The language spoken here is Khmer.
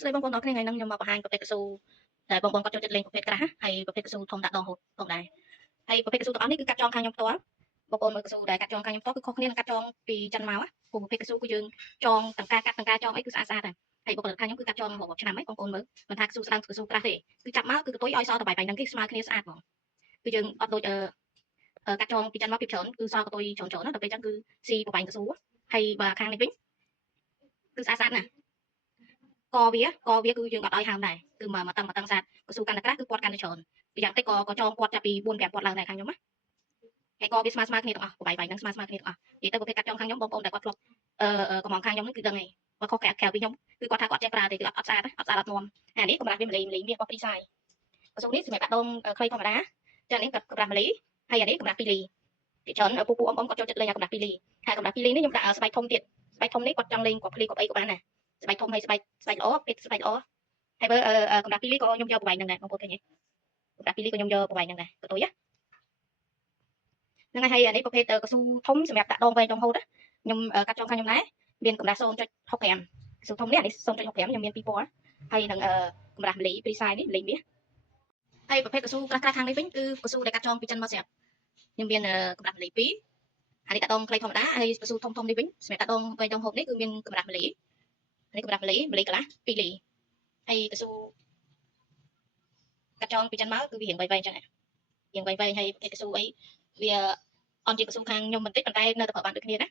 ស្ដីបងប្អូនអរគ្នាថ្ងៃហ្នឹងខ្ញុំមកបង្ហាញប្រភេទកៅស៊ូដែលបងប្អូនគាត់ចូលចិត្តលេងប្រភេទក្រាស់ហើយប្រភេទកៅស៊ូធំដាក់ដងហូតផងដែរហើយប្រភេទកៅស៊ូទាំងអស់នេះគឺកាត់ចងខាងខ្ញុំផ្ទាល់បងប្អូនមើលកៅស៊ូដែលកាត់ចងខាងខ្ញុំផ្ទាល់គឺខុសគ្នានឹងកាត់ចងពីចិនមកព្រោះប្រភេទកៅស៊ូគឺយើងចងទាំងការកាត់ទាំងការចងអីគឺស្អាតដែរហើយបុគ្គលិកខាងខ្ញុំគឺកាត់ចងរាប់ឆ្នាំហើយបងប្អូនមើលមិនថាកៅស៊ូស្ដើងកៅស៊ូក្រាស់ទេគឺចាប់មកគឺកតុយឲ្យសតបាយហ្នឹងគេស្មើគ្នាស្អាតហ្មងគឺយើងអត់ដូចកាត់ចងពីចិនមកពីច្រើនគឺសកតុយច្រើនណាស់ដល់ពេលចឹងគឺស៊ីប្របាញ់កៅស៊ូហើយបើខាងនេះវិញគឺស្អាតណាស់កវាគឺយើងអត់ឲ្យហើមដែរគឺមកតឹងស្អាតកៅស៊ូកាន់តែក្រាស់គឺពាត់កាន់តែច្រើនពីយ៉ាងតិចក៏ចងពាត់ចាប់ពី4 5ពាត់ឡើងដែរខាងខ្ញុំណាហើយកវាស្មើគ្នាទាំងអស់ប្របាយហ្នឹងស្មើគ្នាទាំងអស់និយាយទៅប្រភេទកាត់ចងខាងខ្ញុំបងប្អូនតែគាត់ធ្លាប់កំងខាងខ្ញុំហ្នឹងគឺដឹងហើយបើខុសក្រៅពីខ្ញុំគឺគាត់ថាគាត់ចេះប្រើទេគឺអត់ស្អាតអត់មាំអានេះកម្រាស់វាម្លេមាសបោះព្រីសាយកៅស៊ូនេះសម្រាប់ដាក់ដងខ្លីធម្មតាចឹងនេះកម្រាស់ម្លីហើយអានេះកម្រាស់2លីពីច្រើនពូអ៊ំគាត់ចូលចិត្តលេងកម្រាស់2លីហើយកម្រាស់2លីនេះខ្ញុំដាក់ស្បែកធំទៀតស្បែកធំនេះគាត់ចង់លេងគាត់ភ្លីគាត់អីក៏បានដែរស្បែកធំហើយស្បែកល្អពេលស្បែកល្អហើយបើកម្រាស់2លីក៏ខ្ញុំយកប្រវែងហ្នឹងដែរបងប្អូនឃើញទេកម្រាស់2លីក៏ខ្ញុំយកប្រវែងហ្នឹងដែរកតុយហ្នឹងហើយអានេះប្រភេទកៅស៊ូធំសម្រាប់ដាក់ដងវែងដងហូតខ្ញុំកាត់ចងខាងខ្ញុំដែរមានកម្រាស់ 0.6 ក្រាមកៅស៊ូធំនេះអានេះ 0.6 ក្រាមខ្ញុំមាន2ពណ៌ហើយនឹងកម្រាស់ម្លីព្រីសាយនេះម្លីមាសហើយប្រភេទកៅស៊ូក្រាស់ខាងនេះវិញគឺកៅស៊ូដែលកាត់ចងពីចិនមកស្រាប់ខ្ញុំមានកម្រាស់ម្លី2អានេះកាត់ដងខ្លីធម្មតាហើយកៅស៊ូធំនេះវិញសម្រាប់កាត់ដងវែងដងហូតនេះគឺមានកម្រាស់ម្លីនេះកម្រាស់ម្លីកន្លះ2លីហើយកៅស៊ូកាត់ចងពីចិនមកគឺវារៀងវែងចឹងរៀងវែងហើយប្រភេទកៅស៊ូអីវាអន់ជាកៅស៊ូខាងខ្ញុំបន្តិចប៉ុន្តែនៅតែប្រើបានដូចគ្នាណា